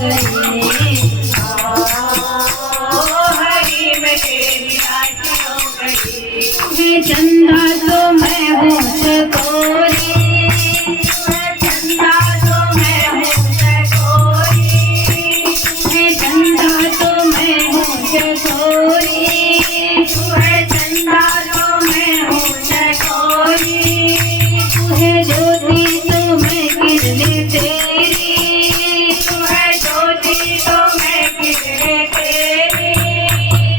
गई। हरि में तेरी रात हो गई। तुम्हें चंदा तो मैं हूँ चकोरी, चंदा तो मैं हूँ चकोरी, चंदा तो मैं हूँ चकोरी, तुम्हें चंदा तो मैं हूँ चकोरी, तुम्हें ज्योति तो मैं किरने तेरी, तुम्हें ज्योति तो मैं किरने तेरी,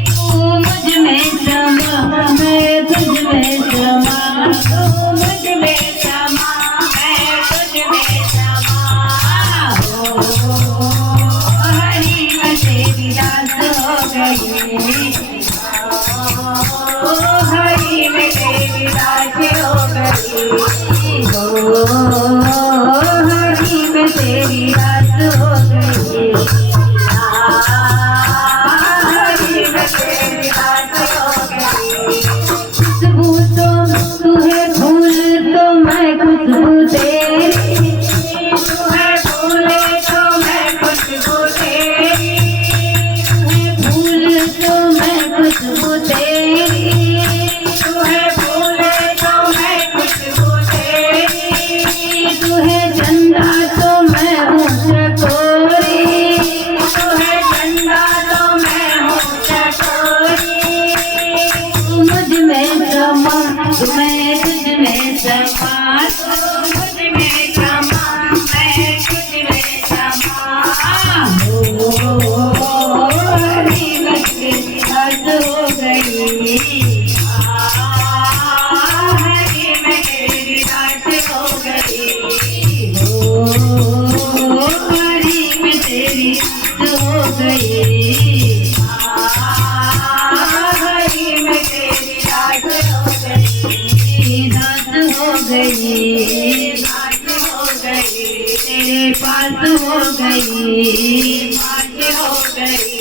तू मुझ में समा मैं तुझ में समा, तू मुझ में समा मैं तुझ में समा। हरि में तेरी रात हो गई। हरि में तेरी रात हो गई। हरि में तेरी रात हो गई। हरि में तेरी रात हो गई। खुशबू तो तू है, फूल तो मैं खुशबू तेरी, तू है फूल तो मैं खुशबू तेरी, फूल तो मैं खुशबू तेरी, तू है फूल तो मैं खुशबू तेरी, तू है चंदा तो मैं हूँ चकोरी, तू है चंदा तो मैं हूँ चकोरी, तू मुझ में समा मैं तुझ में समा, तू मुझ में समा मैं तुझ में समा। हरि में तेरी रात हो गई। हरि में तेरी रात हो गई। हरि में तेरी रात हो गई। हरि में तेरी रात हो गई। रात हो गई, रात हो गई, तेरे पास हो गई, बात हो गई।